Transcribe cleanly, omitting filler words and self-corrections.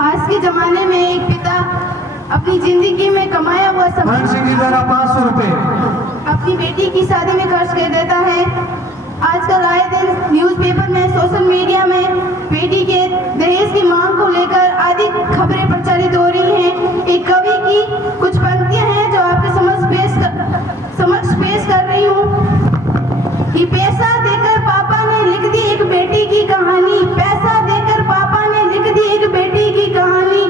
आज के जमाने में एक पिता अपनी जिंदगी में कमाया हुआ हर सिंह जी द्वारा 500 रुपए अपनी बेटी की शादी में खर्च कर देता है। आजकल आए दिन न्यूज़पेपर में, सोशल मीडिया में बेटी के दहेज की मांग को लेकर आदि खबरें प्रचारित हो रही हैं। एक कवि की कुछ पंक्तियां हैं जो आपके समक्ष पेश कर रही हूँ कि पैसा देकर पापा ने लिख दी एक बेटी की कहानी, पैसा देकर पापा ने लिख दी एक बेटी की कहानी,